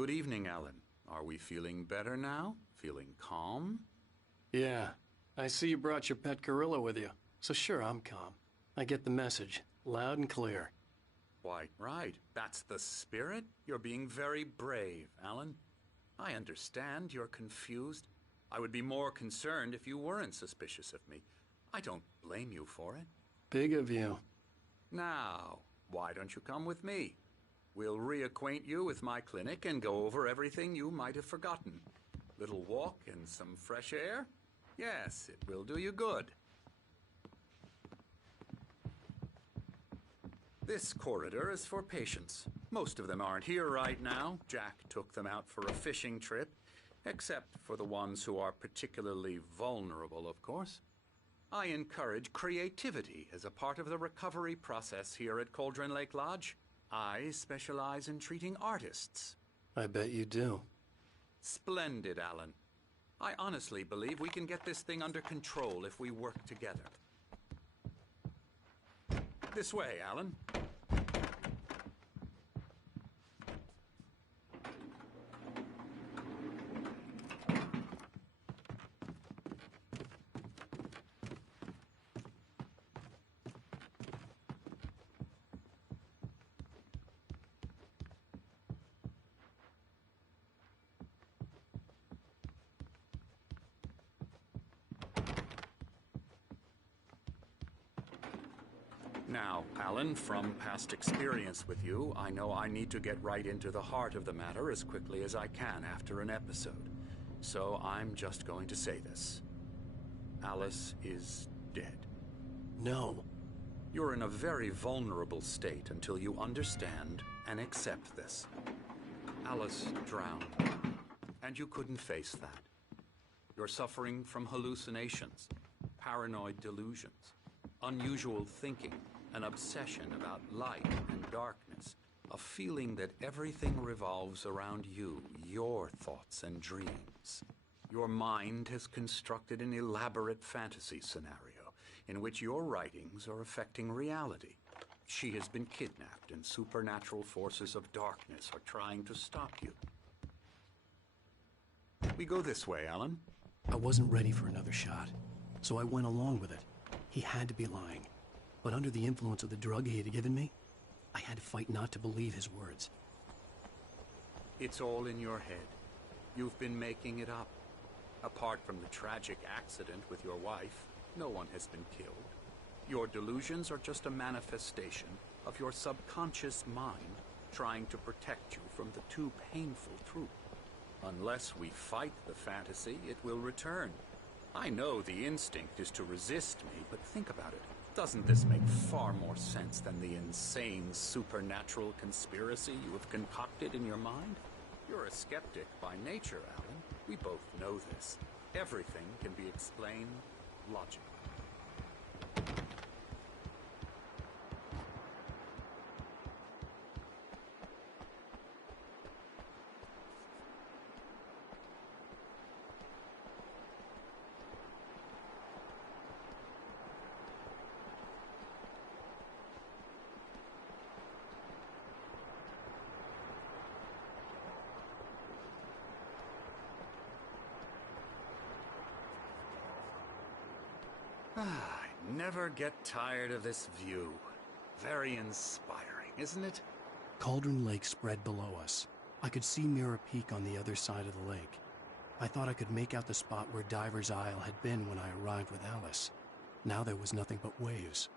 Good evening, Alan. Are we feeling better now? Feeling calm? Yeah. I see you brought your pet gorilla with you. So sure, I'm calm. I get the message, loud and clear. Why, right. That's the spirit. You're being very brave, Alan. I understand you're confused. I would be more concerned if you weren't suspicious of me. I don't blame you for it. Big of you. Now, why don't you come with me? We'll reacquaint you with my clinic and go over everything you might have forgotten. Little walk and some fresh air? Yes, it will do you good. This corridor is for patients. Most of them aren't here right now. Jack took them out for a fishing trip, except for the ones who are particularly vulnerable, of course. I encourage creativity as a part of the recovery process here at Cauldron Lake Lodge. I specialize in treating artists. I bet you do. Splendid, Alan. I honestly believe we can get this thing under control if we work together. This way, Alan. Now, Alan, from past experience with you, I know I need to get right into the heart of the matter as quickly as I can after an episode. So I'm just going to say this. Alice is dead. No. You're in a very vulnerable state until you understand and accept this. Alice drowned, and you couldn't face that. You're suffering from hallucinations, paranoid delusions, unusual thinking, an obsession about light and darkness, a feeling that everything revolves around you, your thoughts and dreams. Your mind has constructed an elaborate fantasy scenario in which your writings are affecting reality. She has been kidnapped and supernatural forces of darkness are trying to stop you. We go this way, Alan. I wasn't ready for another shot, so I went along with it. He had to be lying. But under the influence of the drug he had given me, I had to fight not to believe his words. It's all in your head. You've been making it up. Apart from the tragic accident with your wife, no one has been killed. Your delusions are just a manifestation of your subconscious mind trying to protect you from the too painful truth. Unless we fight the fantasy, it will return. I know the instinct is to resist me, but think about it. Doesn't this make far more sense than the insane supernatural conspiracy you have concocted in your mind? You're a skeptic by nature, Alan. We both know this. Everything can be explained logically. I never get tired of this view. Very inspiring, isn't it? Cauldron Lake spread below us. I could see Mirror Peak on the other side of the lake. I thought I could make out the spot where Diver's Isle had been when I arrived with Alice. Now there was nothing but waves.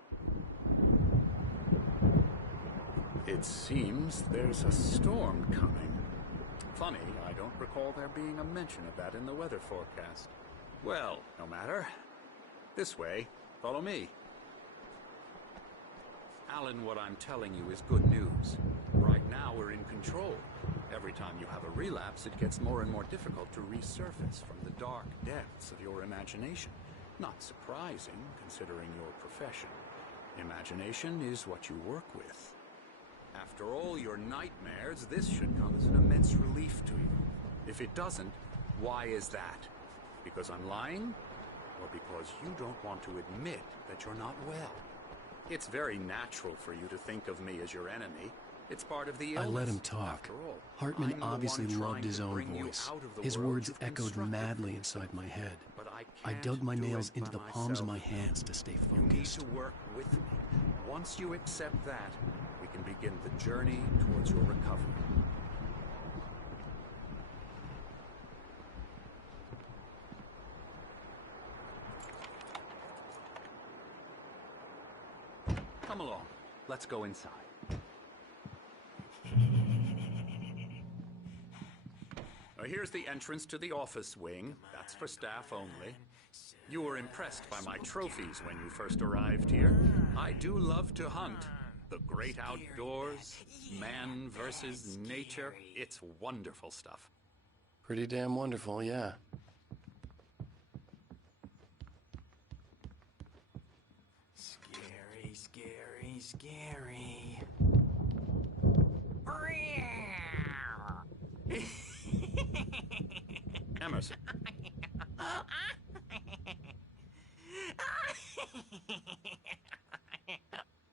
It seems there's a storm coming. Funny, I don't recall there being a mention of that in the weather forecast. Well, no matter. This way. Follow me. Alan, what I'm telling you is good news. Right now we're in control. Every time you have a relapse, it gets more and more difficult to resurface from the dark depths of your imagination. Not surprising, considering your profession. Imagination is what you work with. After all your nightmares, this should come as an immense relief to you. If it doesn't, why is that? Because I'm lying? Or because you don't want to admit that you're not well? It's very natural for you to think of me as your enemy. It's part of the I illness, let him talk. after all. Hartman I'm the obviously one loved trying his to own bring you voice. out of the His world words you've echoed constructed for madly yourself. inside my head. But I can't dug my do nails it into by the palms of my myself. hands to stay You need focused. to work with me. Once you accept that, we can begin the journey towards your recovery. Come along. Let's go inside. Here's the entrance to the office wing. That's for staff only. You were impressed by my trophies when you first arrived here. I do love to hunt. The great outdoors, man versus nature. It's wonderful stuff. Pretty damn wonderful, yeah. Scary, scary, scary. Emerson.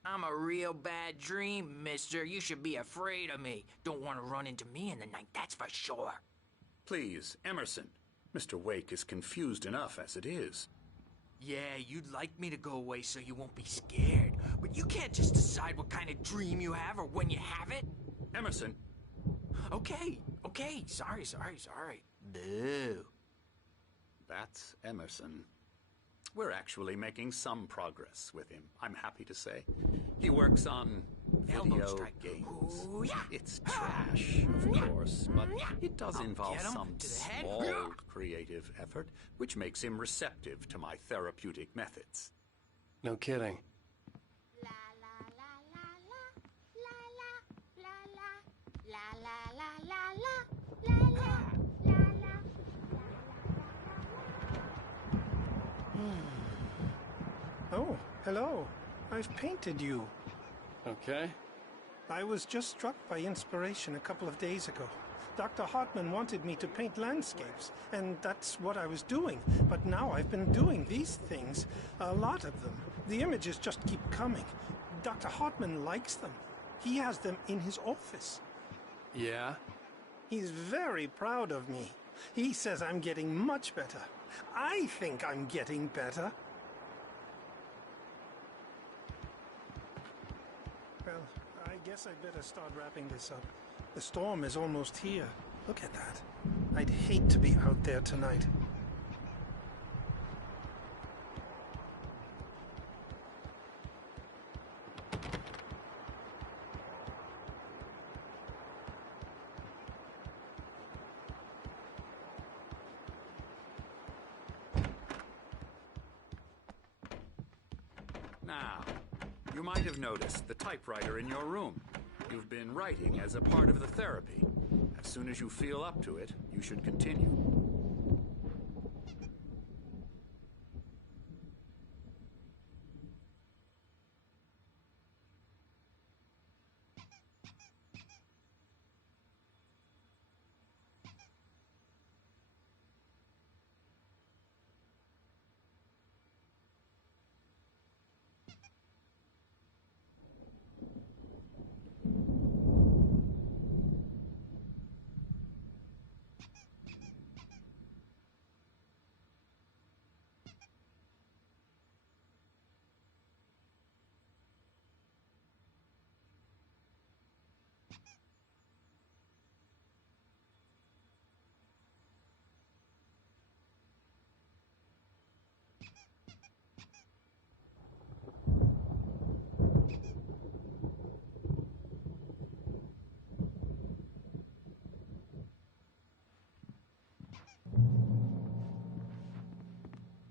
I'm a real bad dream, mister. You should be afraid of me. Don't want to run into me in the night, that's for sure. Please, Emerson. Mr. Wake is confused enough as it is. Yeah, you'd like me to go away so you won't be scared. But you can't just decide what kind of dream you have or when you have it. Emerson. Okay. Sorry. Boo. That's Emerson. We're actually making some progress with him, I'm happy to say. He works on Elbow video strike. games. Ooh, yeah. It's trash, of course, but it does involve get him some to the head. small creative effort, which makes him receptive to my therapeutic methods. No kidding. Oh, hello. I've painted you. Okay. I was just struck by inspiration a couple of days ago. Dr. Hartman wanted me to paint landscapes, and that's what I was doing. But now I've been doing these things, a lot of them. The images just keep coming. Dr. Hartman likes them. He has them in his office. Yeah? He's very proud of me. He says I'm getting much better. I think I'm getting better. Well, I guess I'd better start wrapping this up. The storm is almost here. Look at that. I'd hate to be out there tonight. Now, you might have noticed the typewriter in your room. You've been writing as a part of the therapy. As soon as you feel up to it, you should continue.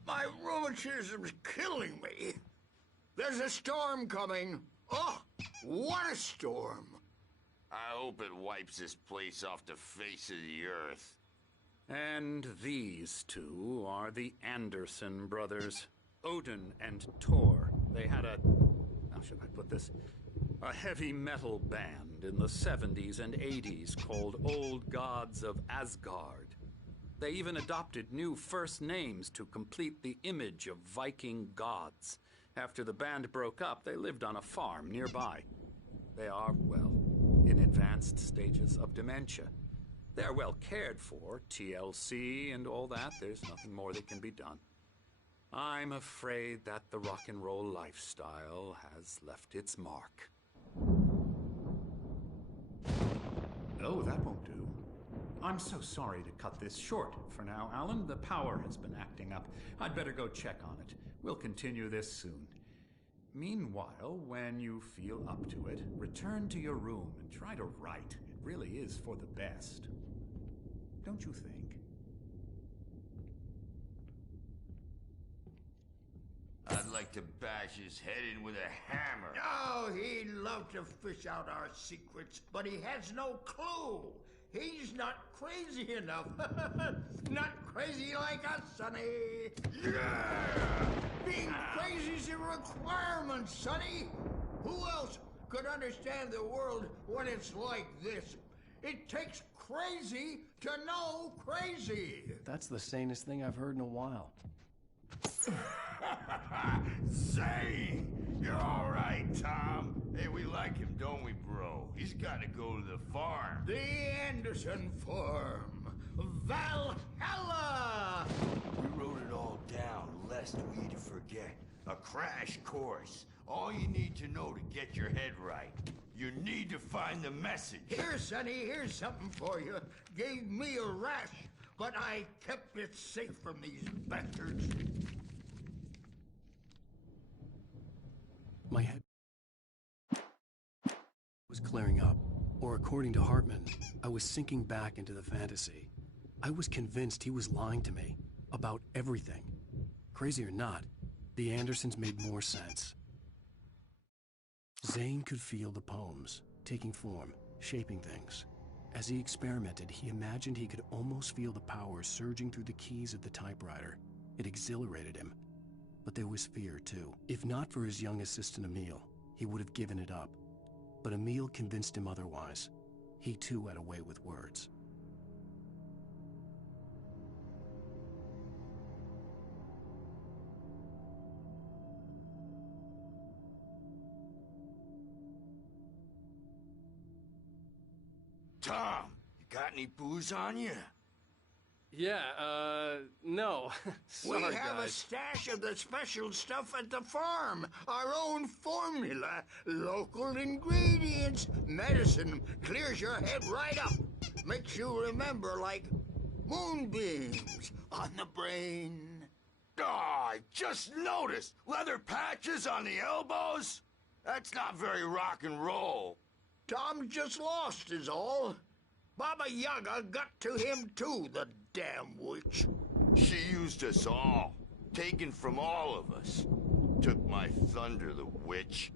My rheumatism's killing me. There's a storm coming. Oh, what a storm. I hope it wipes this place off the face of the earth. And these two are the Anderson brothers, Odin and Thor. They had how should I put this? A heavy metal band in the 70s and 80s called Old Gods of Asgard. They even adopted new first names to complete the image of Viking gods. After the band broke up, they lived on a farm nearby. They are, well, in advanced stages of dementia. They're well cared for, TLC and all that. There's nothing more that can be done. I'm afraid that the rock and roll lifestyle has left its mark. Oh, that won't do. I'm so sorry to cut this short for now, Alan. The power has been acting up. I'd better go check on it. We'll continue this soon. Meanwhile, when you feel up to it, return to your room and try to write. It really is for the best. Don't you think? I'd like to bash his head in with a hammer. Oh, he'd love to fish out our secrets, but he has no clue. He's not crazy enough. Not crazy like us, Sonny. Yeah! Being crazy's a requirement, Sonny. Who else could understand the world when it's like this? It takes crazy to know crazy. That's the sanest thing I've heard in a while. Say, you're all right, Tom. Hey, we like him, don't we, bro? He's got to go to the farm. The Anderson farm. Valhalla! We wrote it all down, lest we forget. A crash course. All you need to know to get your head right. You need to find the message. Here, Sonny, here's something for you. Gave me a rash, but I kept it safe from these bastards. My head was clearing up, or according to Hartman, I was sinking back into the fantasy. I was convinced he was lying to me about everything. Crazy or not, the Andersons made more sense. Zane could feel the poems, taking form, shaping things. As he experimented, he imagined he could almost feel the power surging through the keys of the typewriter. It exhilarated him. But there was fear, too. If not for his young assistant Emil, he would have given it up. But Emil convinced him otherwise. He, too, had a way with words. Tom, you got any booze on you? Yeah, no. Sorry, We have a guys. stash of the special stuff at the farm. Our own formula. Local ingredients. Medicine clears your head right up. Makes you remember like moonbeams on the brain. Oh, I just noticed. Leather patches on the elbows? That's not very rock and roll. Tom just lost is all. Baba Yaga got to him too, the damn witch. She used us all. Taken from all of us. Took my thunder, the witch.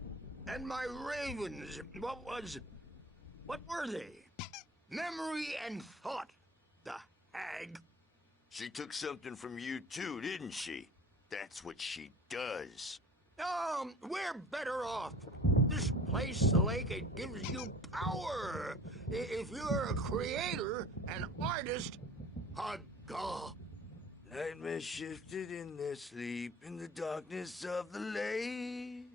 And my ravens, what were they? Memory and thought, the hag. She took something from you too, didn't she? That's what she does. We're better off. This place, the lake, it gives you power. If you're a creator, an artist, a god. Nightmares shifted in their sleep in the darkness of the lake.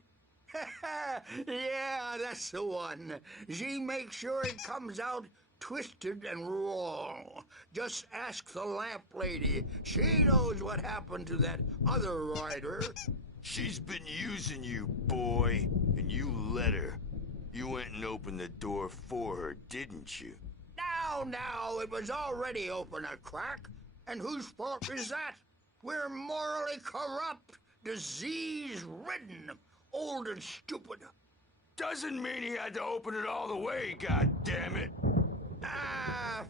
Yeah, that's the one. She makes sure it comes out twisted and wrong. Just ask the lamp lady. She knows what happened to that other writer. She's been using you, boy, and you let her. You went and opened the door for her, didn't you? Now, it was already open a crack. And whose fault is that? We're morally corrupt, disease-ridden, old and stupid. Doesn't mean he had to open it all the way, goddammit. Ah,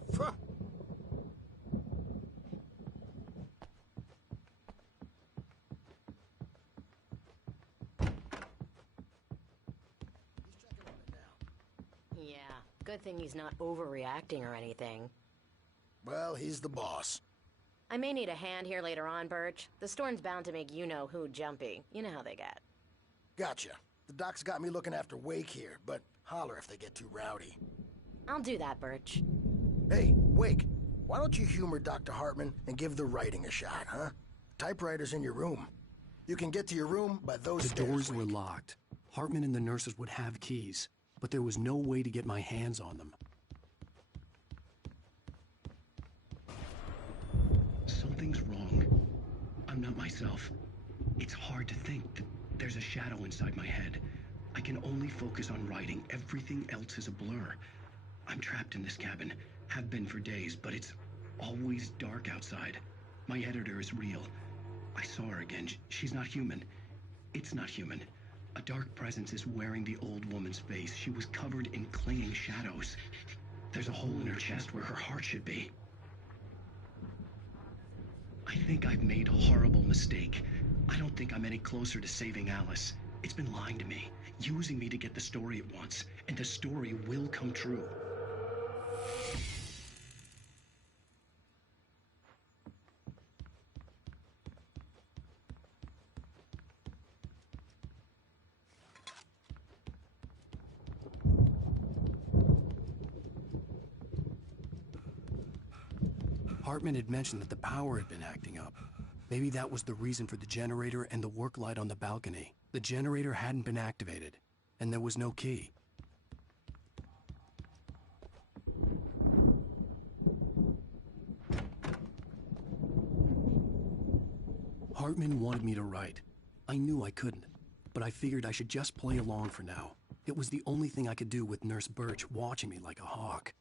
Yeah, good thing he's not overreacting or anything. Well, he's the boss. I may need a hand here later on, Birch. The storm's bound to make you-know-who jumpy. You know how they get. Gotcha. The doc's got me looking after Wake here, but holler if they get too rowdy. I'll do that, Birch. Hey, Wake, why don't you humor Dr. Hartman and give the writing a shot, huh? Typewriter's in your room. You can get to your room by those The stairs, doors were Wake. locked. Hartman and the nurses would have keys. but there was no way to get my hands on them. Something's wrong. I'm not myself. It's hard to think that there's a shadow inside my head. I can only focus on writing. Everything else is a blur. I'm trapped in this cabin. Have been for days, but it's always dark outside. My editor is real. I saw her again. She's not human. It's not human. A dark presence is wearing the old woman's face. She was covered in clinging shadows. There's a hole in her chest where her heart should be. I think I've made a horrible mistake. I don't think I'm any closer to saving Alice. It's been lying to me, using me to get the story it wants, and the story will come true. Hartman had mentioned that the power had been acting up. Maybe that was the reason for the generator and the work light on the balcony. The generator hadn't been activated, and there was no key. Hartman wanted me to write. I knew I couldn't, but I figured I should just play along for now. It was the only thing I could do with Nurse Birch watching me like a hawk.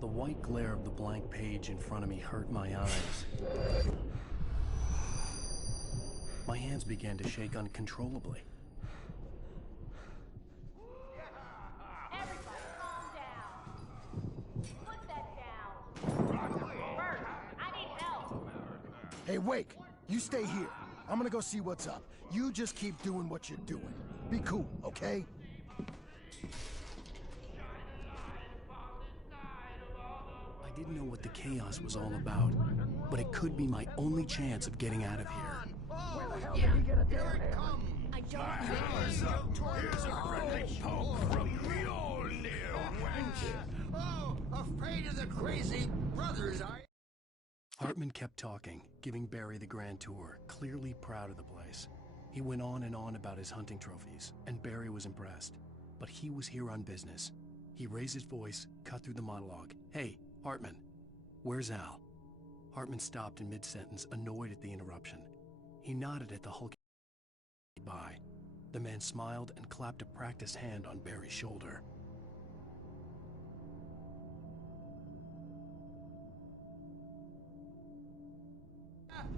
The white glare of the blank page in front of me hurt my eyes. My hands began to shake uncontrollably. Everybody calm down. Put that down. Bert, I need help. Hey, Wake, you stay here. I'm gonna go see what's up. You just keep doing what you're doing. Be cool, okay? I didn't know what the chaos was all about, but it could be my only chance of getting out of here. Where the hell did we get a here it comes. I don't Hammer's up. Here's a friendly poke from Mjolnir, wench. Oh, afraid of the crazy brothers, are you? Hartman kept talking, giving Barry the grand tour, clearly proud of the place. He went on and on about his hunting trophies, and Barry was impressed. But he was here on business. He raised his voice, cut through the monologue. Hey, Hartman, where's Al? Hartman stopped in mid-sentence, annoyed at the interruption. He nodded at the hulking by. The man smiled and clapped a practiced hand on Barry's shoulder.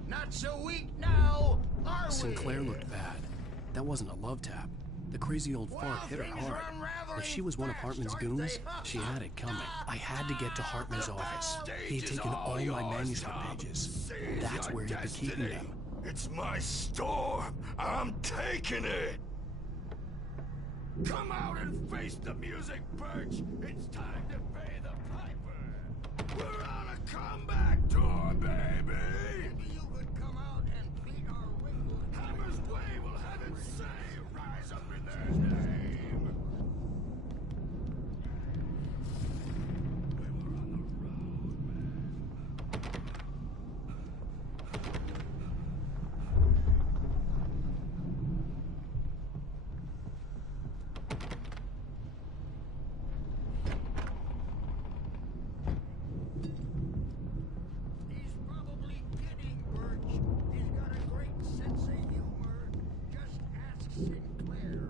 Not so weak now, are we? Sinclair looked bad. That wasn't a love tap. The crazy old fart hit her hard. If she was one of Hartman's goons, she had it coming. I had to get to Hartman's office. He had taken all my manuscript pages. That's where he'd be keeping them. It's my store. I'm taking it. Come out and face the music, Birch. It's time to pay the piper. We're on a comeback tour, baby. Maybe you could come out and beat our wrinkled Hammer's Way will have it say, rise up in their name. We were on the road, man. He's probably kidding, Birch. He's got a great sense of humor. Just ask Sinclair.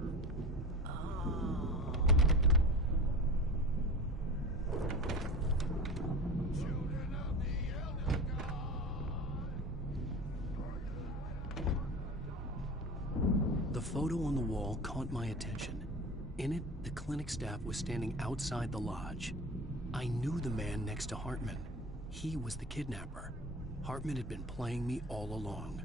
Children of the Elder God. The photo on the wall caught my attention. In it, the clinic staff was standing outside the lodge. I knew the man next to Hartman. He was the kidnapper. Hartman had been playing me all along.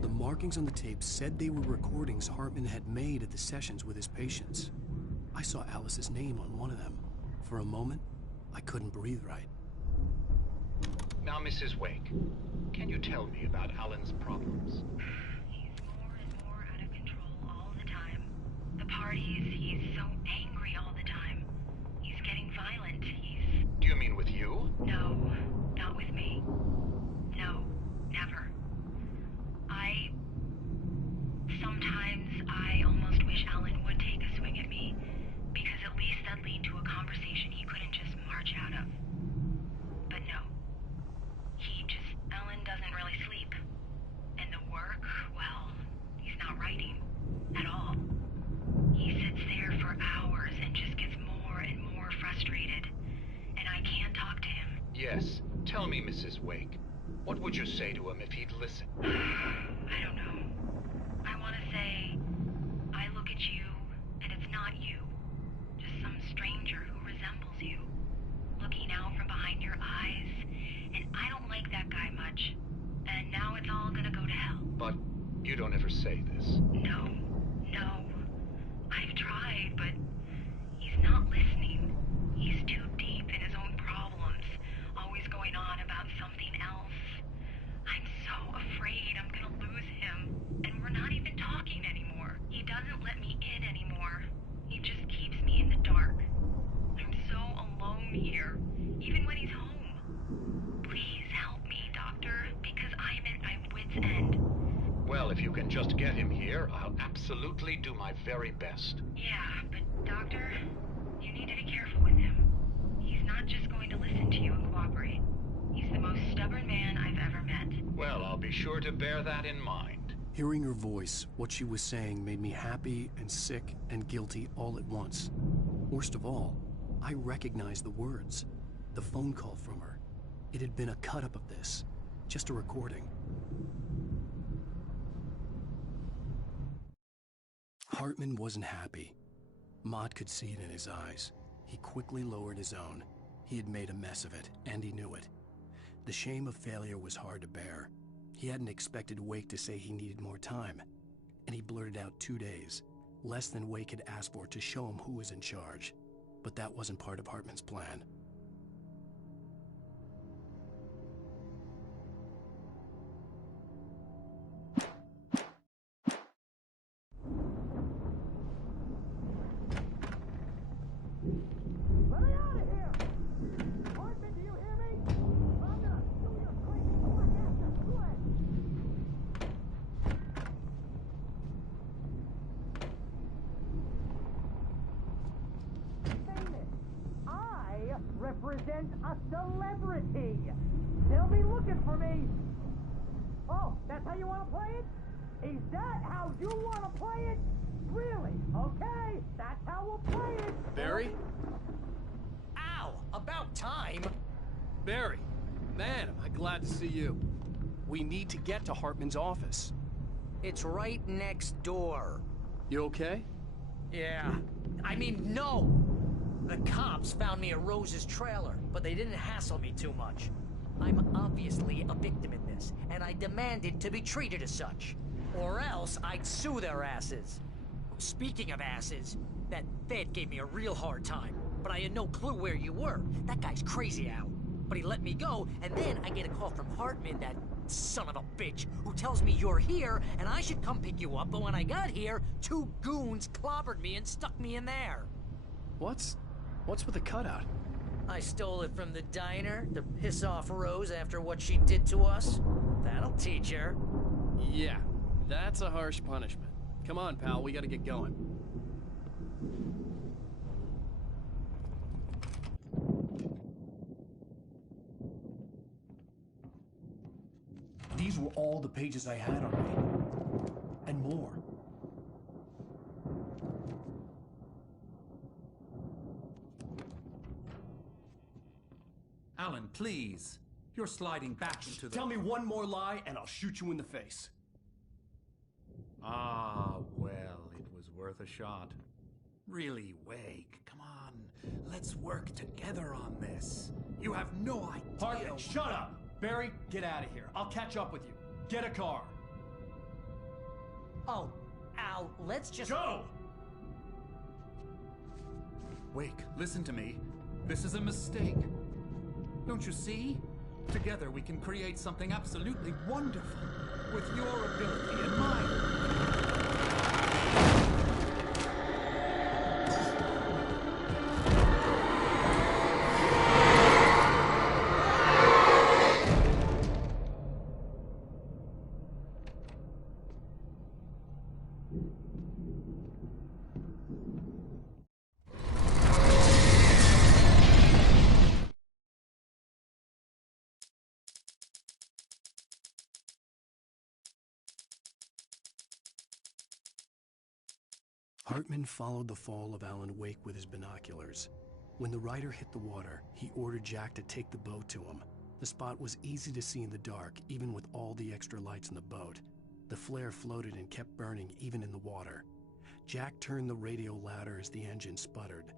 The markings on the tape said they were recordings Hartman had made at the sessions with his patients. I saw Alice's name on one of them. For a moment, I couldn't breathe right. Now, Mrs. Wake, can you tell me about Alan's problems? He's more and more out of control all the time. The parties, he's so angry all the time. He's getting violent. Do you mean with you? No, not with me. No, never. Sometimes I almost wish Alan would take a swing at me, because at least that'd lead to a conversation he couldn't just march out of. But no. Alan doesn't really sleep. And the work, well, he's not writing at all. He sits there for hours and just gets more and more frustrated. And I can't talk to him. Yes. Tell me, Mrs. Wake. What would you say to him if he'd listen? I don't know. I want to say, I look at you, and it's not you. Just some stranger who resembles you. Looking out from behind your eyes. And I don't like that guy much. And now it's all gonna go to hell. But you don't ever say this. No. I've tried, but he's not listening. He's too deep in his own problems, always going on about something else. I'm so afraid I'm gonna lose him, and we're not even talking anymore. He doesn't let me in anymore. He just keeps me in the dark. I'm so alone here, even when he's home. Please help me, Doctor, because I'm at my wit's end. Well, if you can just get him here, I'll absolutely do my very best. Yeah, but Doctor, you need to be careful with him. He's not just going to listen to you and cooperate. He's the most stubborn man I've ever met. Well, I'll be sure to bear that in mind. Hearing her voice, what she was saying made me happy and sick and guilty all at once. Worst of all, I recognized the words. The phone call from her. It had been a cut-up of this. Just a recording. Hartman wasn't happy. Maud could see it in his eyes. He quickly lowered his own. He had made a mess of it, and he knew it. The shame of failure was hard to bear. He hadn't expected Wake to say he needed more time, and he blurted out 2 days, less than Wake had asked for to show him who was in charge. But that wasn't part of Hartman's plan. Let me out of here! Hartman, do you hear me? I'm gonna sue your crazy black ass to sweat! Famous. I represent a celebrity. They'll be looking for me. Oh, that's how you want to play it? Is that how you want to play it? Really? Okay, that's how we'll play it. Barry? Ow! About time! Barry! Man, am I glad to see you. We need to get to Hartman's office. It's right next door. You okay? Yeah. I mean, no! The cops found me at Rose's trailer, but they didn't hassle me too much. I'm obviously a victim in this, and I demanded to be treated as such. Or else I'd sue their asses. Speaking of asses, that Fed gave me a real hard time, but I had no clue where you were. That guy's crazy out. But he let me go, and then I get a call from Hartman, that son of a bitch, who tells me you're here, and I should come pick you up, but when I got here, 2 goons clobbered me and stuck me in there. What's with the cutout? I stole it from the diner to piss off Rose after what she did to us. That'll teach her. Yeah, that's a harsh punishment. Come on, pal, we gotta get going. These were all the pages I had on me. And more. Alan, please. You're sliding back into the... Tell me one more lie and I'll shoot you in the face. Ah, well, it was worth a shot. Really, Wake, come on. Let's work together on this. You have no idea... Hartman, shut up! Barry, get out of here. I'll catch up with you. Get a car. Oh, Al, let's just... Go! Wake, listen to me. This is a mistake. Don't you see? Together we can create something absolutely wonderful, with your ability and mine. Hartman followed the fall of Alan Wake with his binoculars. When the rider hit the water, he ordered Jack to take the boat to him. The spot was easy to see in the dark, even with all the extra lights in the boat. The flare floated and kept burning even in the water. Jack turned the radio louder as the engine sputtered.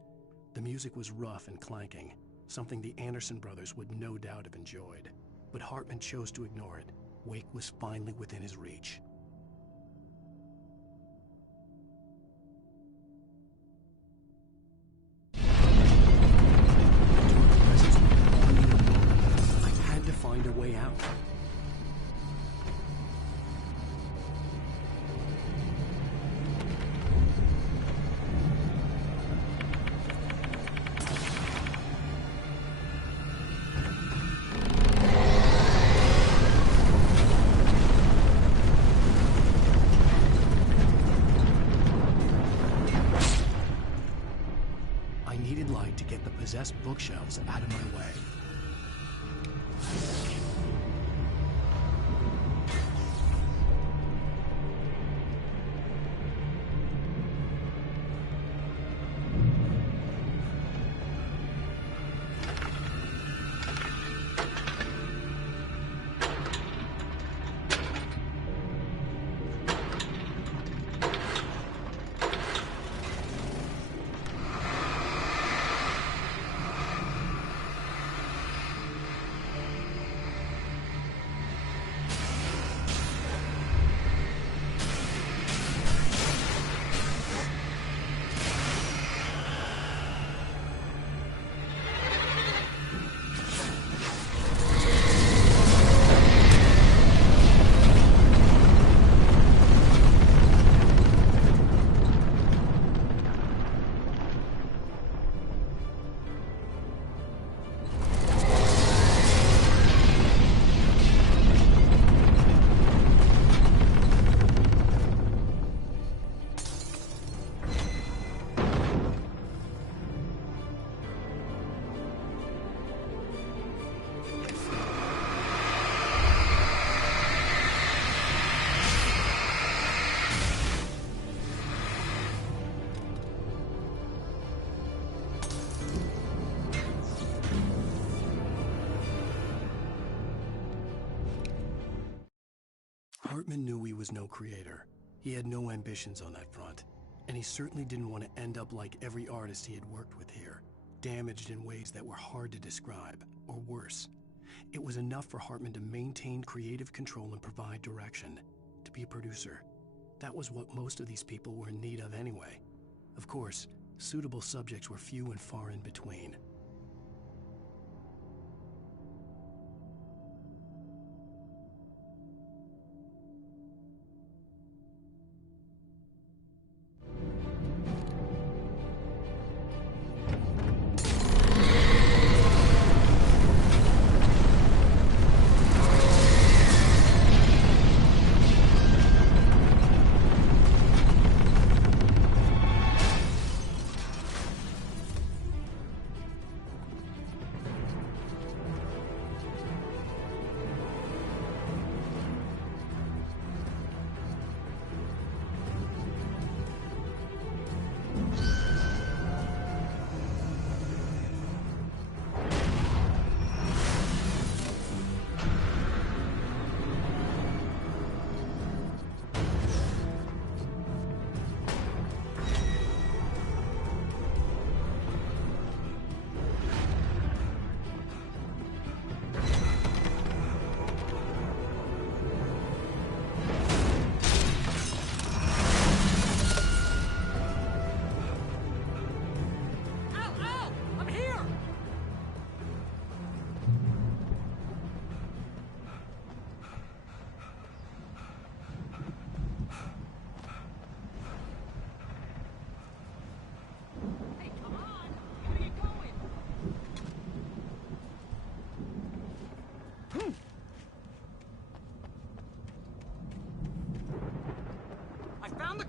The music was rough and clanking, something the Anderson brothers would no doubt have enjoyed. But Hartman chose to ignore it. Wake was finally within his reach. Find a way out. I needed light to get the possessed bookshelves out of my way. Hartman knew he was no creator. He had no ambitions on that front, and he certainly didn't want to end up like every artist he had worked with here, damaged in ways that were hard to describe, or worse. It was enough for Hartman to maintain creative control and provide direction, to be a producer. That was what most of these people were in need of anyway. Of course, suitable subjects were few and far in between.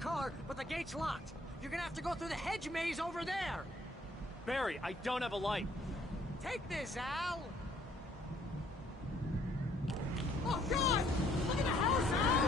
car, but the gate's locked. You're gonna have to go through the hedge maze over there. Barry, I don't have a light. Take this, Al. Oh, God! Look at the house, Al!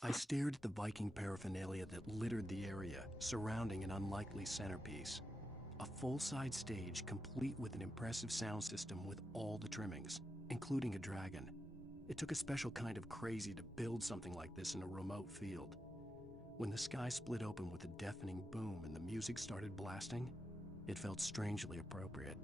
I stared at the Viking paraphernalia that littered the area, surrounding an unlikely centerpiece. A full-size stage complete with an impressive sound system with all the trimmings, including a dragon. It took a special kind of crazy to build something like this in a remote field. When the sky split open with a deafening boom and the music started blasting, it felt strangely appropriate.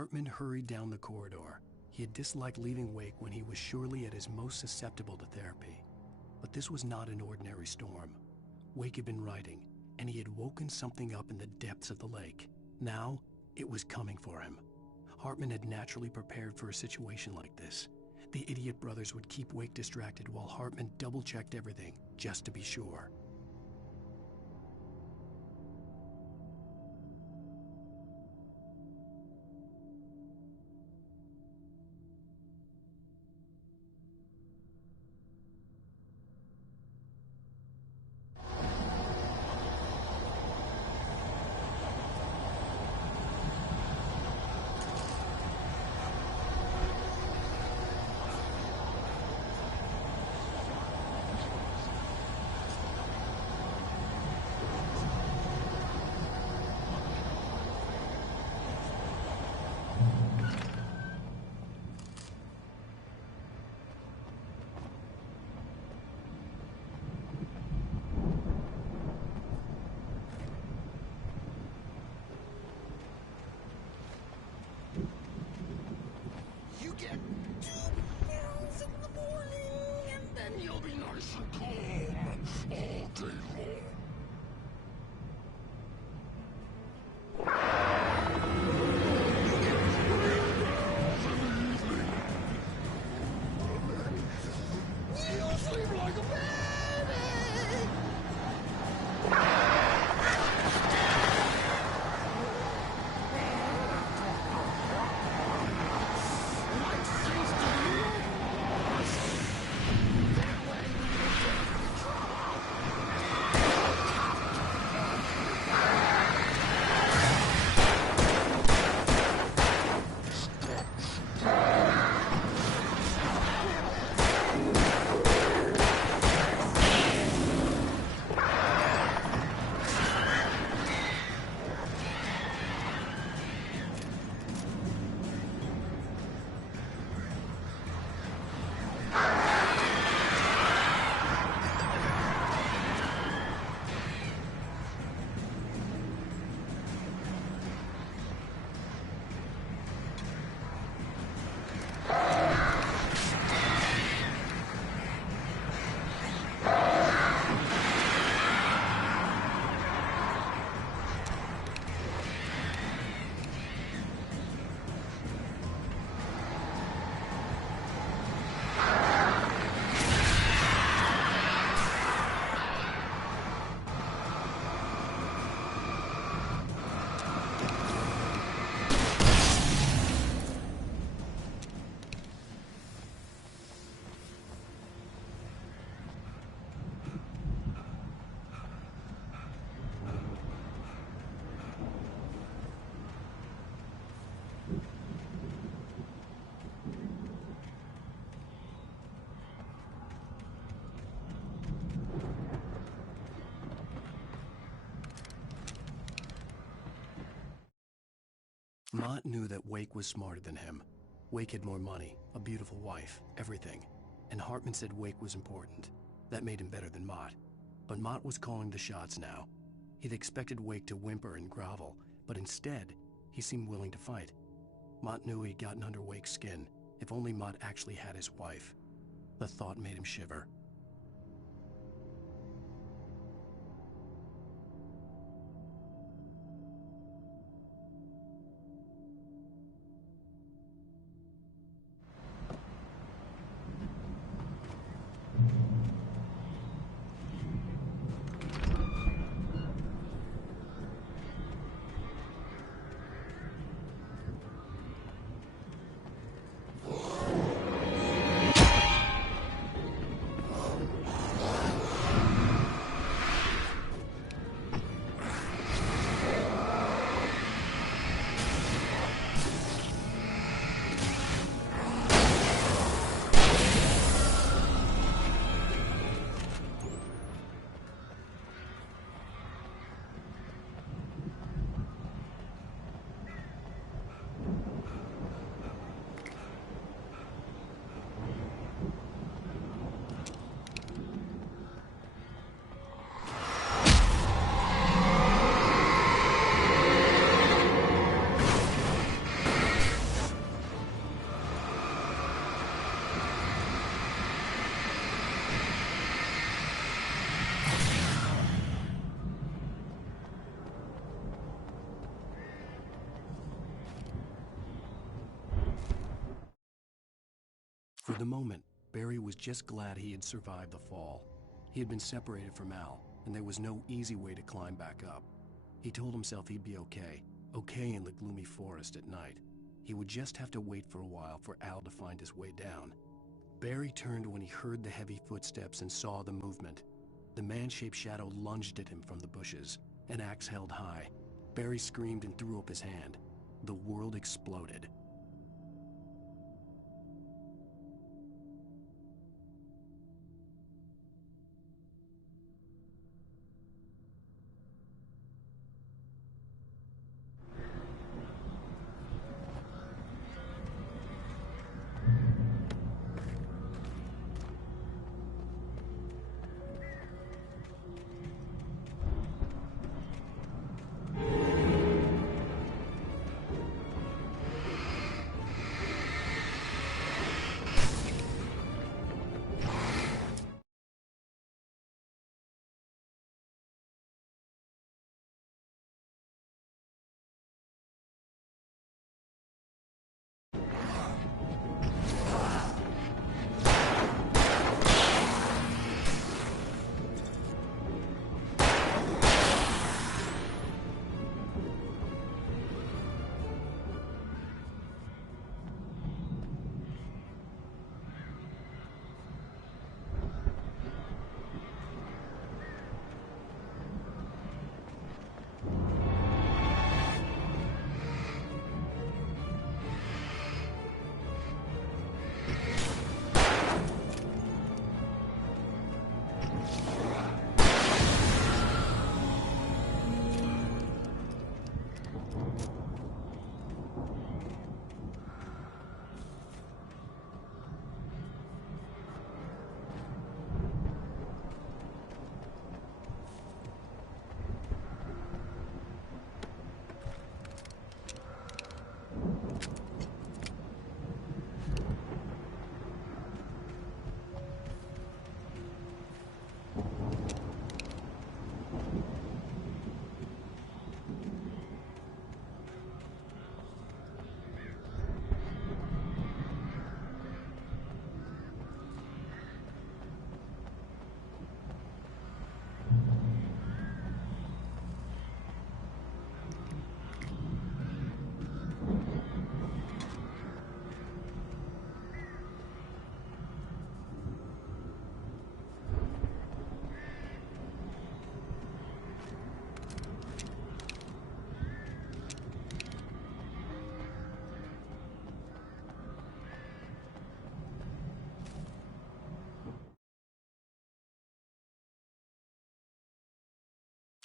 Hartman hurried down the corridor. He had disliked leaving Wake when he was surely at his most susceptible to therapy. But this was not an ordinary storm. Wake had been writing, and he had woken something up in the depths of the lake. Now, it was coming for him. Hartman had naturally prepared for a situation like this. The idiot brothers would keep Wake distracted while Hartman double-checked everything, just to be sure. Mott knew that Wake was smarter than him. Wake had more money, a beautiful wife, everything. And Hartman said Wake was important. That made him better than Mott. But Mott was calling the shots now. He'd expected Wake to whimper and grovel, but instead, he seemed willing to fight. Mott knew he'd gotten under Wake's skin, if only Mott actually had his wife. The thought made him shiver. For the moment, Barry was just glad he had survived the fall. He had been separated from Al, and there was no easy way to climb back up. He told himself he'd be okay in the gloomy forest at night. He would just have to wait for a while for Al to find his way down. Barry turned when he heard the heavy footsteps and saw the movement. The man-shaped shadow lunged at him from the bushes, an axe held high. Barry screamed and threw up his hand. The world exploded.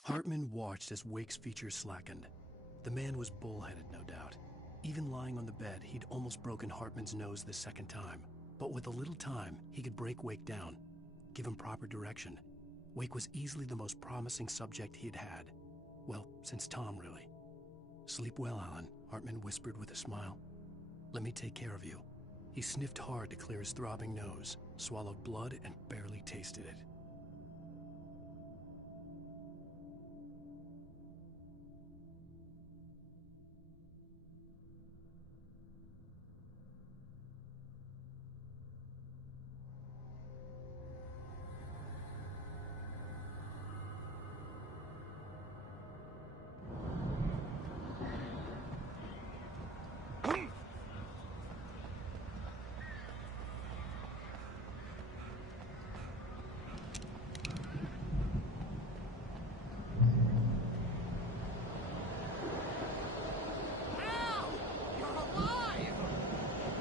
Hartman watched as Wake's features slackened. The man was bullheaded, no doubt. Even lying on the bed, he'd almost broken Hartman's nose the second time. But with a little time, he could break Wake down, give him proper direction. Wake was easily the most promising subject he'd had. Well, since Tom, really. Sleep well, Alan, Hartman whispered with a smile. Let me take care of you. He sniffed hard to clear his throbbing nose, swallowed blood, and barely tasted it.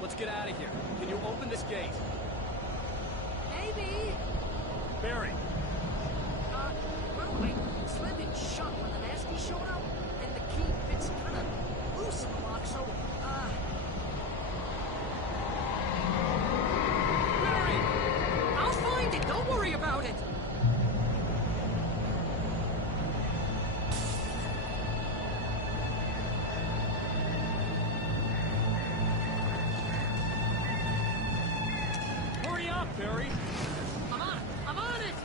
Let's get out of here. Can you open this gate? Maybe. Barry. Well, I slammed it shut when the nasty showed up, and the key fits kind of loose in the lock, so, Barry! I'll find it, don't worry about it! Hurry up, Barry! I'm on it!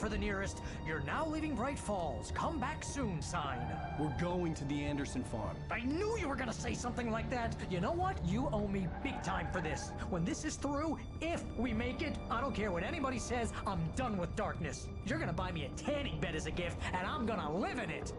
for the nearest "You're now leaving Bright Falls. Come back soon" sign. We're going to the Anderson farm. I knew you were gonna say something like that. You know what? You owe me big time for this. When this is through, if we make it, I don't care what anybody says, I'm done with darkness. You're gonna buy me a tanning bed as a gift, and I'm gonna live in it.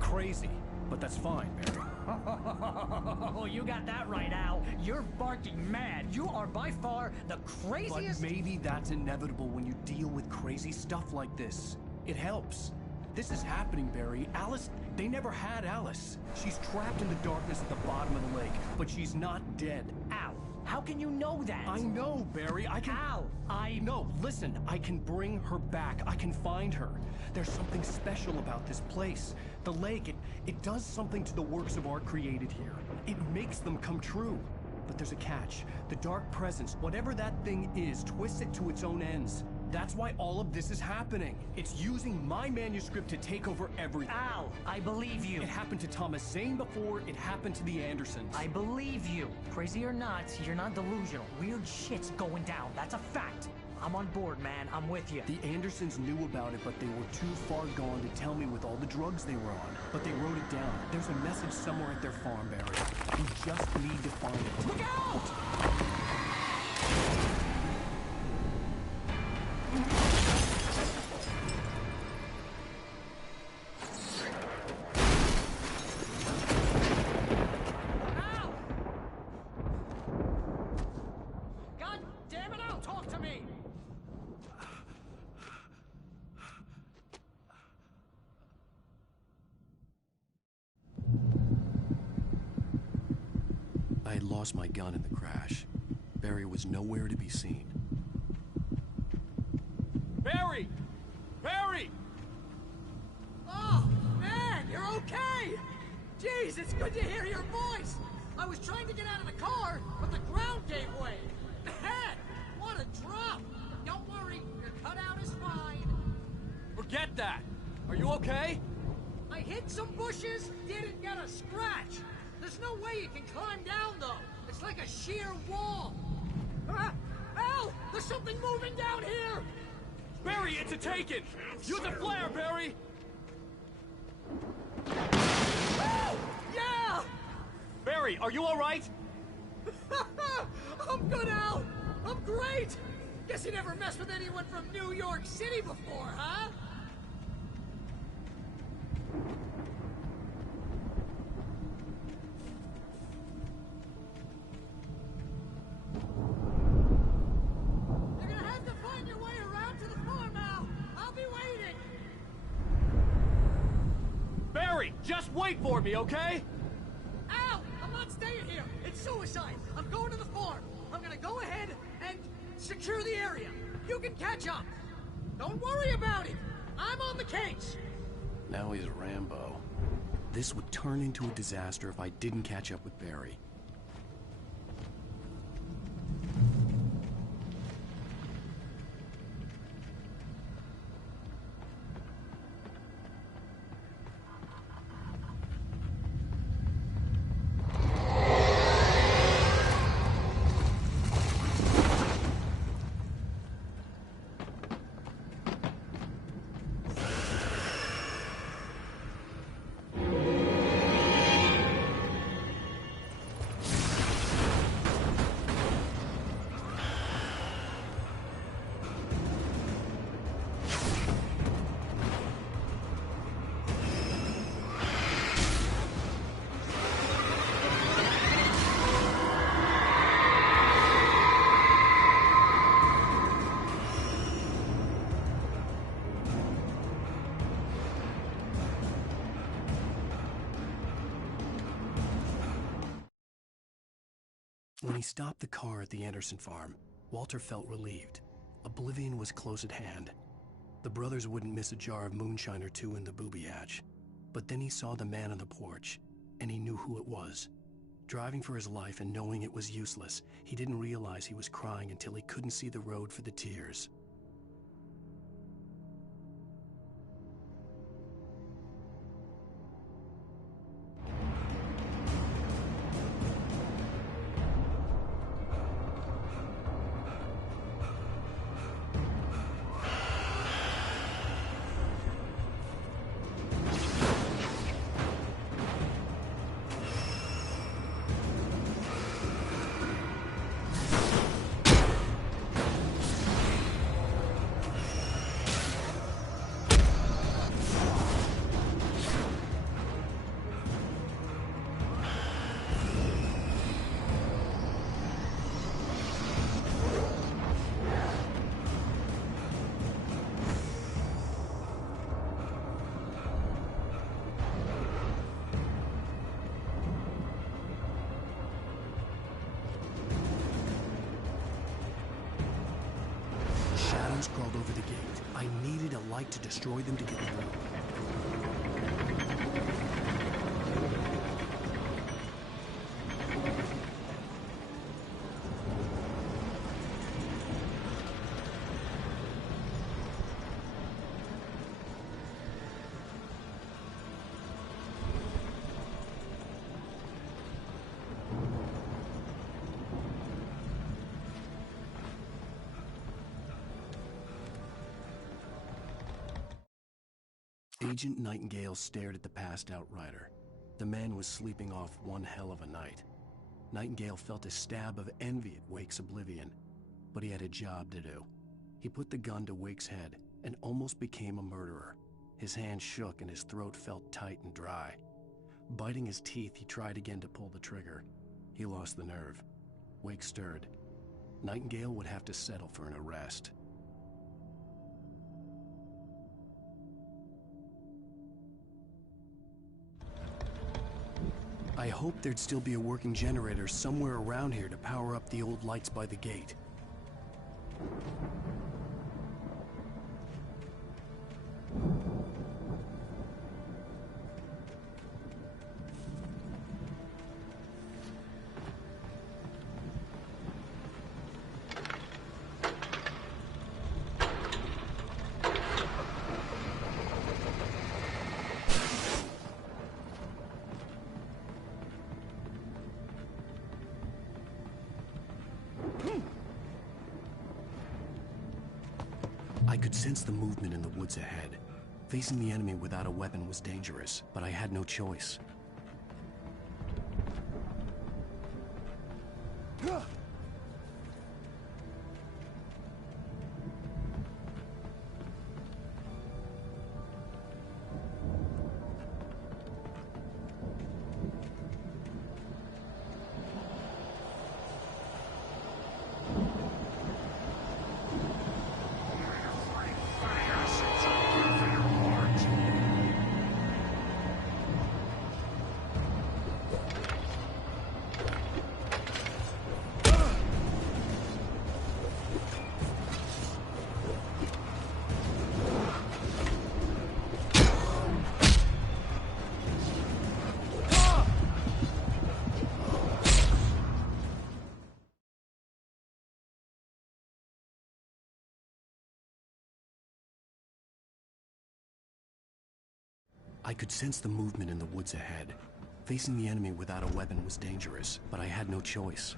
Crazy, but that's fine, Barry. Oh, you got that right, Al. You're barking mad. You are by far the craziest... But maybe that's inevitable when you deal with crazy stuff like this. It helps. This is happening, Barry. Alice, they never had Alice. She's trapped in the darkness at the bottom of the lake, but she's not dead. Al, how can you know that? I know, Barry. I can... Al, No, listen. I can bring her back. I can find her. There's something special about this place. The lake, it does something to the works of art created here. It makes them come true. But there's a catch. The dark presence, whatever that thing is, twists it to its own ends. That's why all of this is happening. It's using my manuscript to take over everything. Al, I believe you. It happened to Thomas Zane before, it happened to the Andersons. I believe you. Crazy or not, you're not delusional. Weird shit's going down. That's a fact. I'm on board, man. I'm with you. The Andersons knew about it, but they were too far gone to tell me with all the drugs they were on. But they wrote it down. There's a message somewhere at their farm, Barry. We just need to find it. Look out! I had lost my gun in the crash. Barry was nowhere to be seen. Barry! Barry! Oh, man, you're okay! Jeez, it's good to hear your voice! I was trying to get out of the car, but the ground gave way. Man, what a drop! Don't worry, your cutout is fine. Forget that! Are you okay? I hit some bushes, didn't get a scratch. There's no way you can climb down, though. It's like a sheer wall. Al! There's something moving down here! Barry, it's a taken! Use a flare, Barry! Oh! Yeah! Barry, are you alright? I'm good, Al! I'm great! Guess you never messed with anyone from New York City before, huh? Just wait for me, okay? Al! I'm not staying here! It's suicide! I'm going to the farm! I'm gonna go ahead and secure the area! You can catch up! Don't worry about it! I'm on the case! Now he's Rambo. This would turn into a disaster if I didn't catch up with Barry. When he stopped the car at the Anderson farm, Walter felt relieved. Oblivion was close at hand. The brothers wouldn't miss a jar of moonshine or two in the booby hatch. But then he saw the man on the porch, and he knew who it was. Driving for his life and knowing it was useless, he didn't realize he was crying until he couldn't see the road for the tears. Shadows crawled over the gate. I needed a light to destroy them to get through. Agent Nightingale stared at the passed-out rider. The man was sleeping off one hell of a night. Nightingale felt a stab of envy at Wake's oblivion, but he had a job to do. He put the gun to Wake's head and almost became a murderer. His hand shook and his throat felt tight and dry. Biting his teeth, he tried again to pull the trigger. He lost the nerve. Wake stirred. Nightingale would have to settle for an arrest. I hoped there'd still be a working generator somewhere around here to power up the old lights by the gate. I could sense the movement in the woods ahead. Facing the enemy without a weapon was dangerous, but I had no choice. I could sense the movement in the woods ahead. Facing the enemy without a weapon was dangerous, but I had no choice.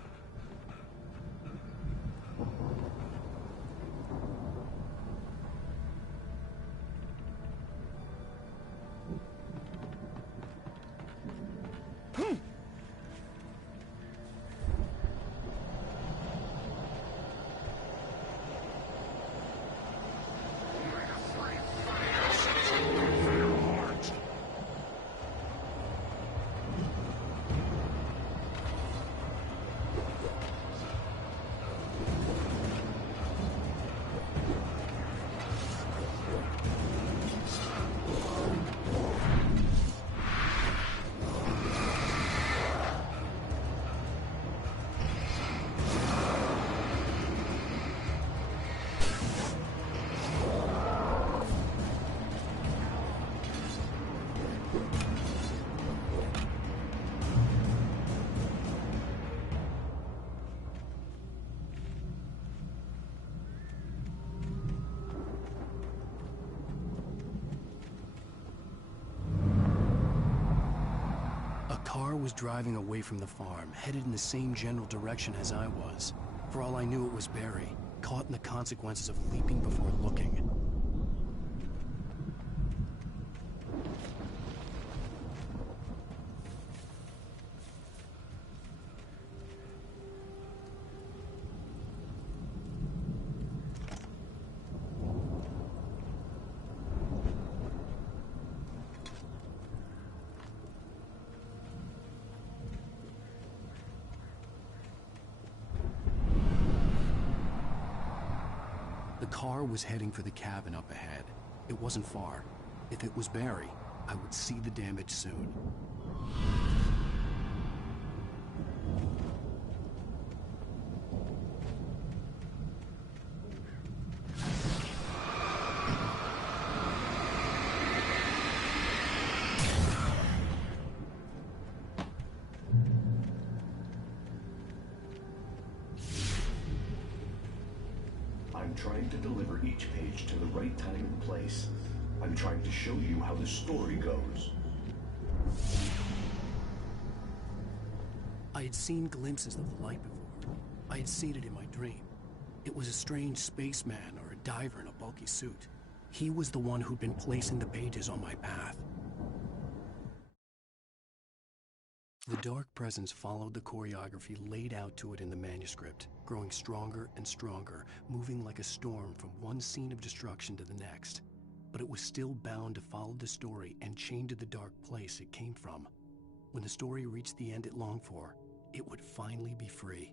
car was driving away from the farm, headed in the same general direction as I was. For all I knew, it was Barry, caught in the consequences of leaping before looking. The car was heading for the cabin up ahead. It wasn't far. If it was Barry, I would see the damage soon. I'm trying to deliver each page to the right time and place. I'm trying to show you how the story goes. I had seen glimpses of the light before. I had seen it in my dream. It was a strange spaceman or a diver in a bulky suit. He was the one who'd been placing the pages on my path. The dark presence followed the choreography laid out to it in the manuscript, growing stronger and stronger, moving like a storm from one scene of destruction to the next. But it was still bound to follow the story and chained to the dark place it came from. When the story reached the end it longed for, it would finally be free.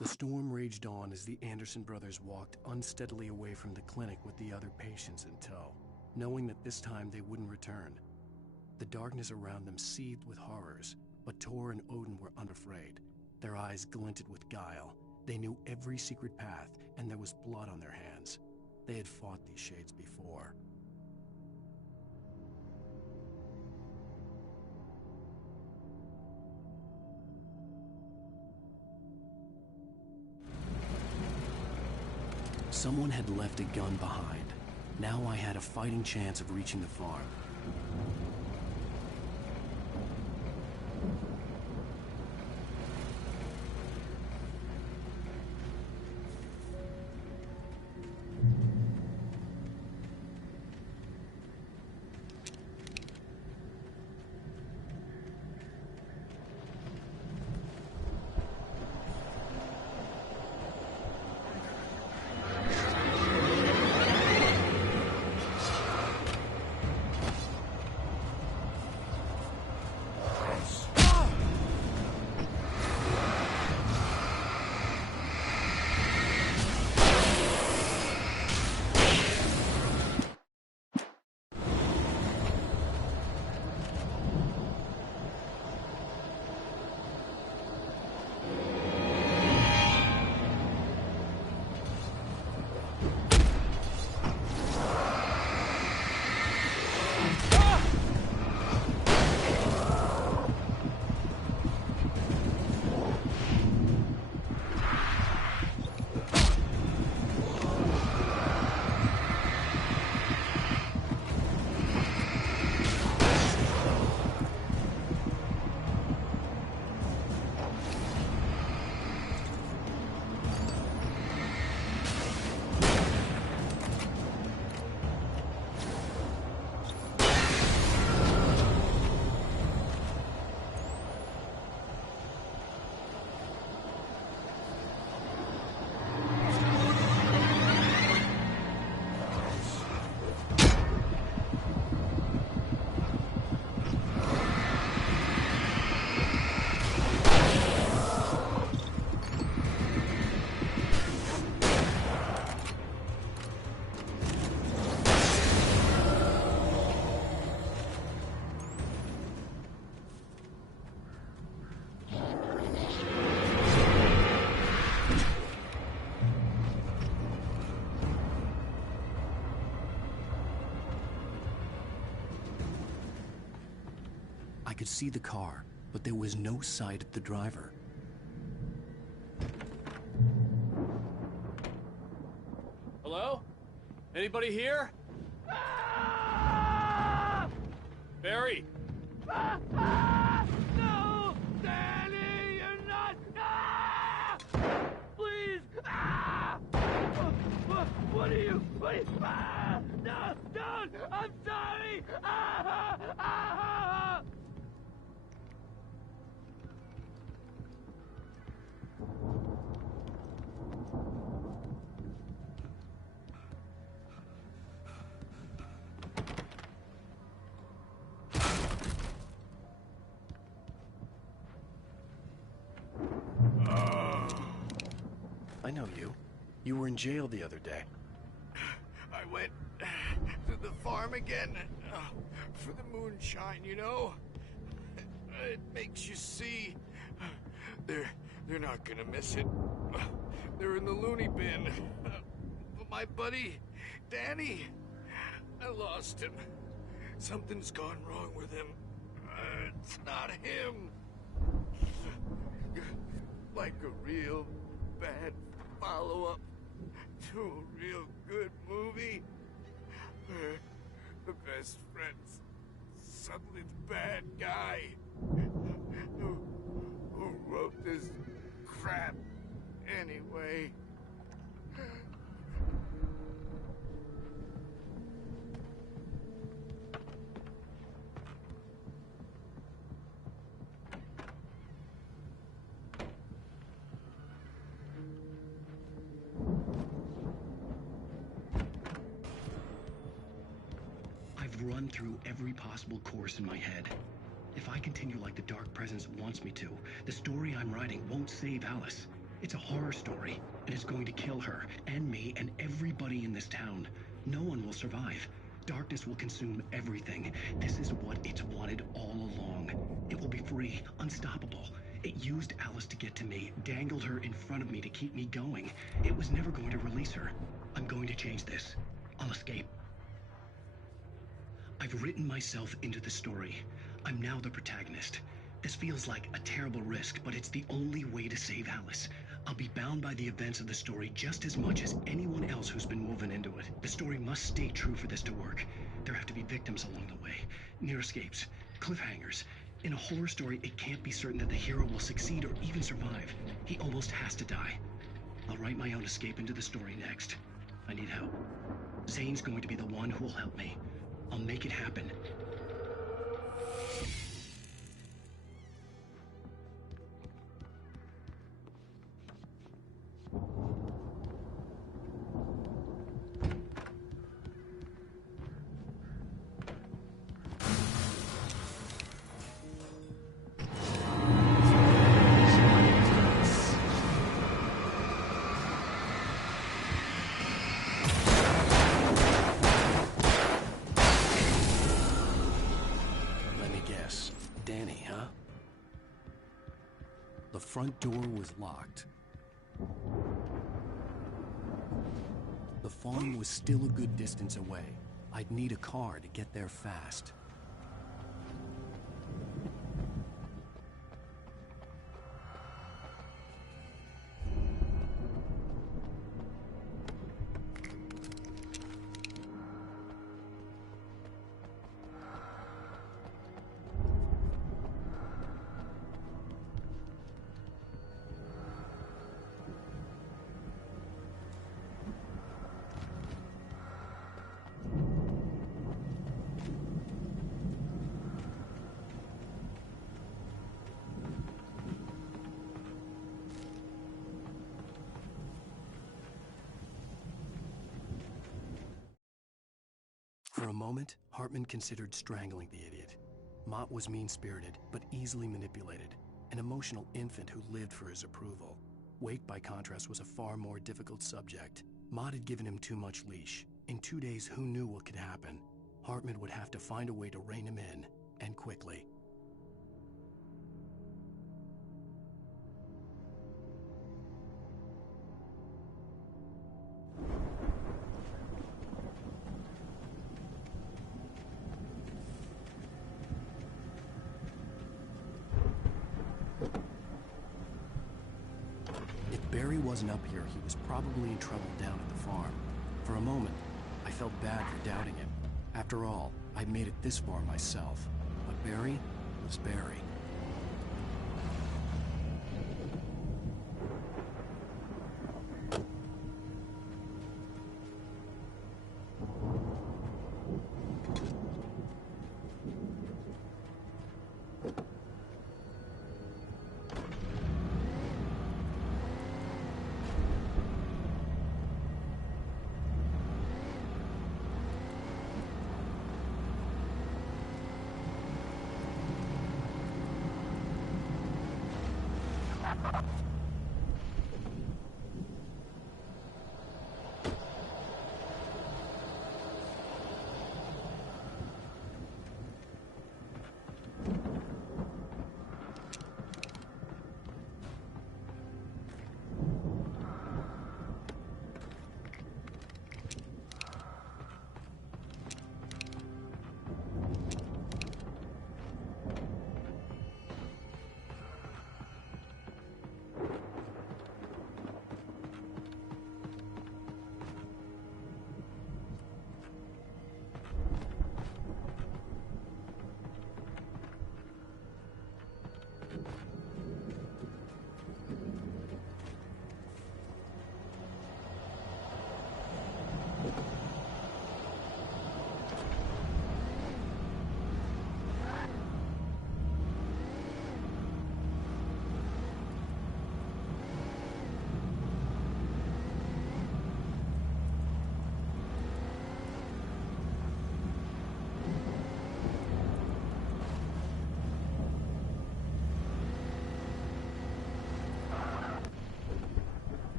The storm raged on as the Anderson brothers walked unsteadily away from the clinic with the other patients in tow, knowing that this time they wouldn't return. The darkness around them seethed with horrors, but Tor and Odin were unafraid. Their eyes glinted with guile. They knew every secret path, and there was blood on their hands. They had fought these shades before. Someone had left a gun behind. Now I had a fighting chance of reaching the farm. could see the car, but there was no sight of the driver. Hello? Anybody here? Barry! No! Danny, you're not! Please! What are you? No! Don't! I'm sorry! I know you. You were in jail the other day. I went to the farm again for the moonshine, you know? It makes you see. They're not gonna miss it. They're in the loony bin. But my buddy, Danny, I lost him. Something's gone wrong with him. It's not him. Like a real bad follow-up to a real good movie. The best friend's suddenly the bad guy. Who wrote this crap anyway? I've run through every possible course in my head. If I continue like the Dark Presence wants me to, the story I'm writing won't save Alice. It's a horror story, and it's going to kill her, and me, and everybody in this town. No one will survive. Darkness will consume everything. This is what it's wanted all along. It will be free, unstoppable. It used Alice to get to me, dangled her in front of me to keep me going. It was never going to release her. I'm going to change this. I'll escape. I've written myself into the story. I'm now the protagonist. This feels like a terrible risk, but it's the only way to save Alice. I'll be bound by the events of the story just as much as anyone else who's been woven into it. The story must stay true for this to work. There have to be victims along the way, near escapes, cliffhangers. In a horror story, it can't be certain that the hero will succeed or even survive. He almost has to die. I'll write my own escape into the story next. I need help. Zane's going to be the one who will help me. I'll make it happen. Danny, huh? The front door was locked. The farm was still a good distance away. I'd need a car to get there fast. For a moment, Hartman considered strangling the idiot. Mott was mean-spirited, but easily manipulated, an emotional infant who lived for his approval. Wake, by contrast, was a far more difficult subject. Mott had given him too much leash. In 2 days, who knew what could happen? Hartman would have to find a way to rein him in, and quickly. wasn't up here, he was probably in trouble down at the farm. For a moment, I felt bad for doubting him. After all, I'd made it this far myself. But Barry was Barry.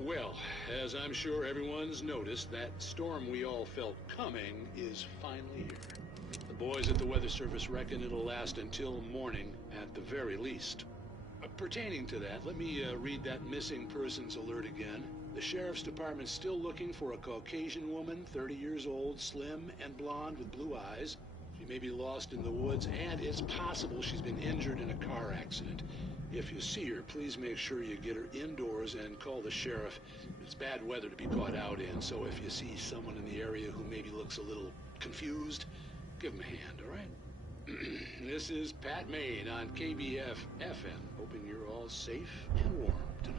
Well, as I'm sure everyone's noticed, that storm we all felt coming is finally here. The boys at the Weather Service reckon it'll last until morning at the very least. Pertaining to that, let me read that missing persons alert again. The Sheriff's Department's still looking for a Caucasian woman, 30 years old, slim and blonde with blue eyes. She may be lost in the woods, and it's possible she's been injured in a car accident. If you see her, please make sure you get her indoors and call the sheriff. It's bad weather to be caught out in, so if you see someone in the area who maybe looks a little confused, give him a hand, all right? This is Pat Maine on KBF FM, hoping you're all safe and warm tonight.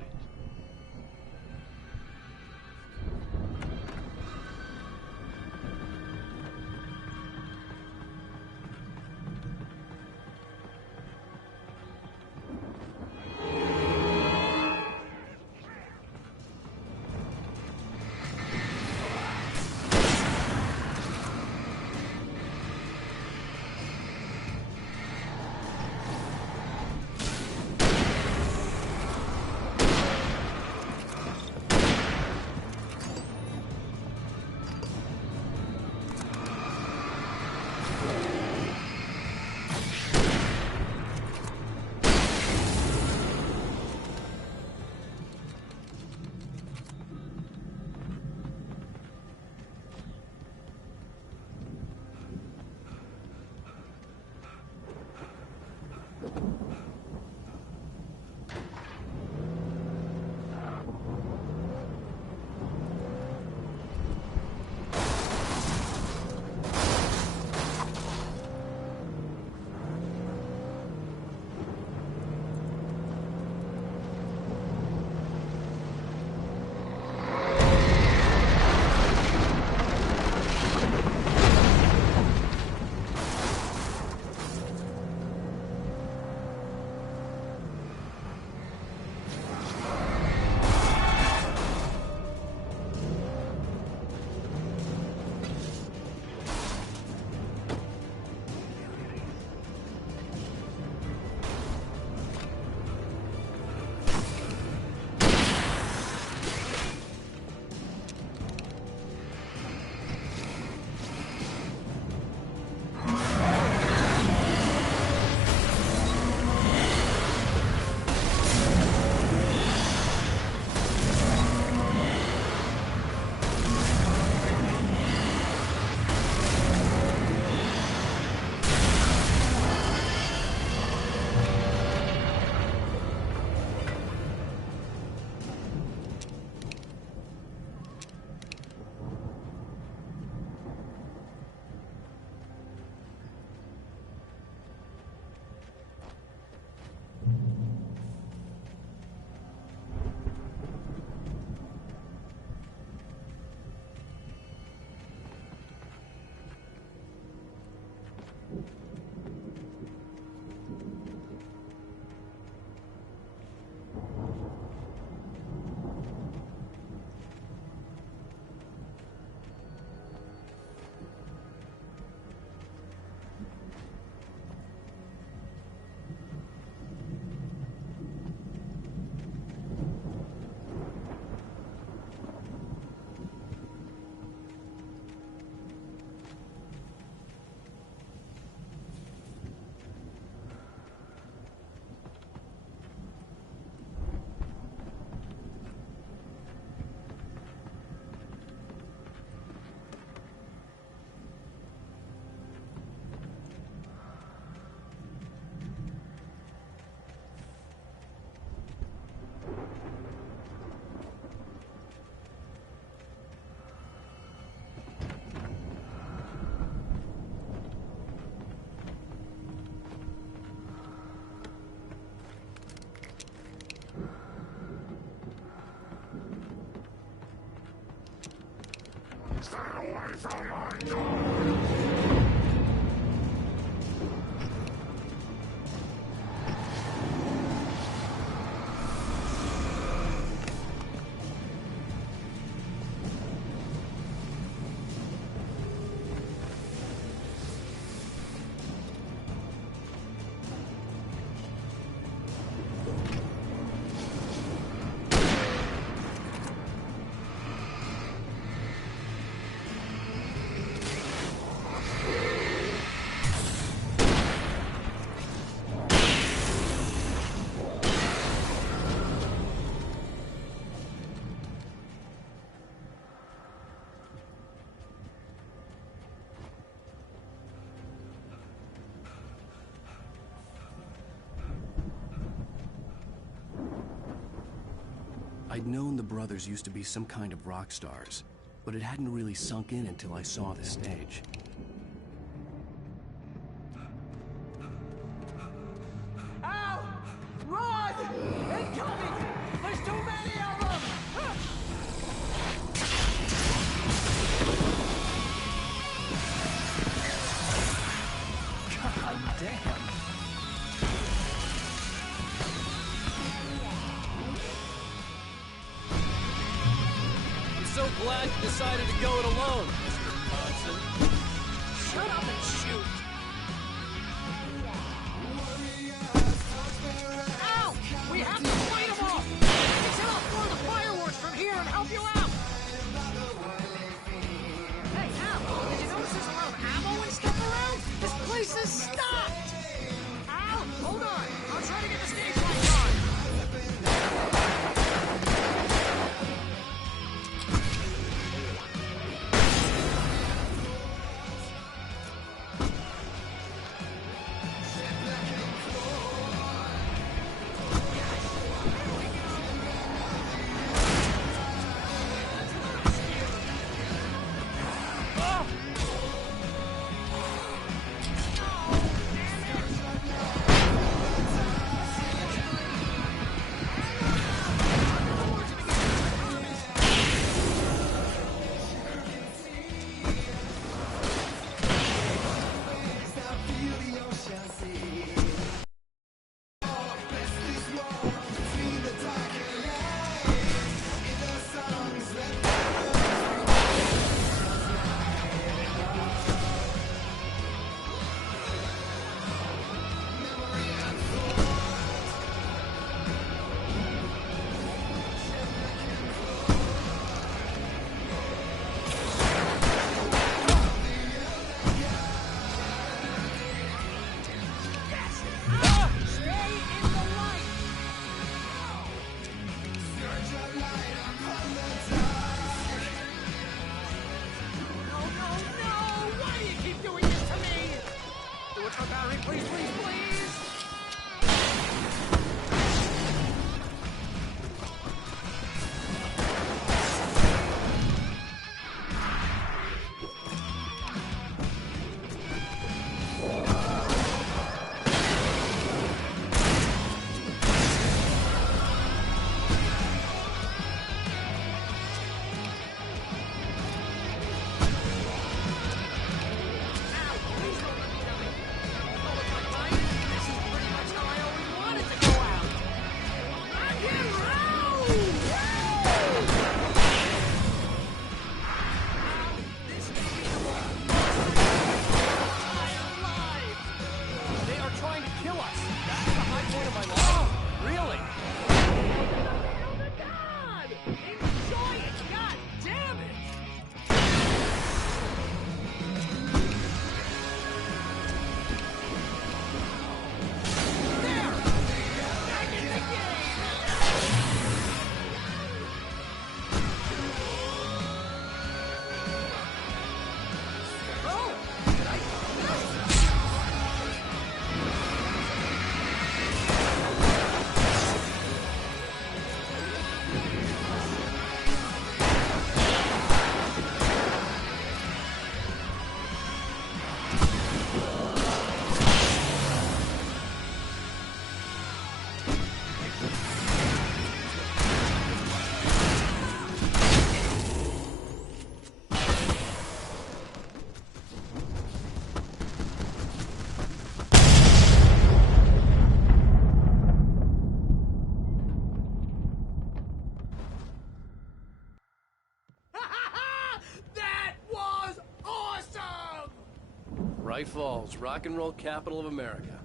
I'd known the brothers used to be some kind of rock stars, but it hadn't really sunk in until I saw the stage. Ow! Run! Incoming! There's too many of them! God damn. So glad you decided to go it alone, Mr. Johnson. Shut up and shoot! Ow! We have to fight them off! I said I'll throw the fireworks from here and help you out! Hey, Al, did you notice there's a lot of ammo and stuff around? This place is stocked! Al, hold on! I'll try to get the stage lights on! Bright Falls, rock and roll capital of America.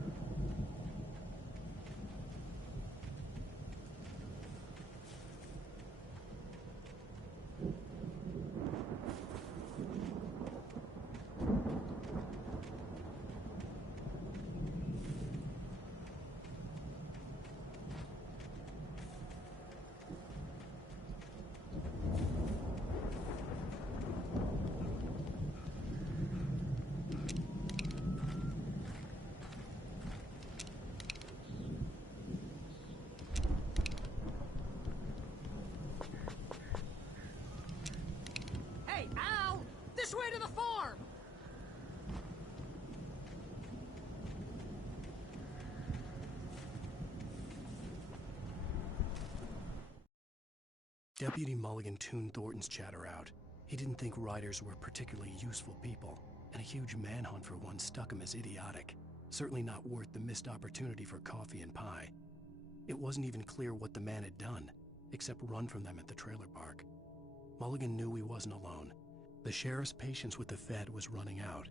Hey, Al! This way to the farm! Deputy Mulligan tuned Thornton's chatter out. He didn't think riders were particularly useful people, and a huge manhunt for one stuck him as idiotic. Certainly not worth the missed opportunity for coffee and pie. It wasn't even clear what the man had done, except run from them at the trailer park. Mulligan knew he wasn't alone. The sheriff's patience with the Fed was running out,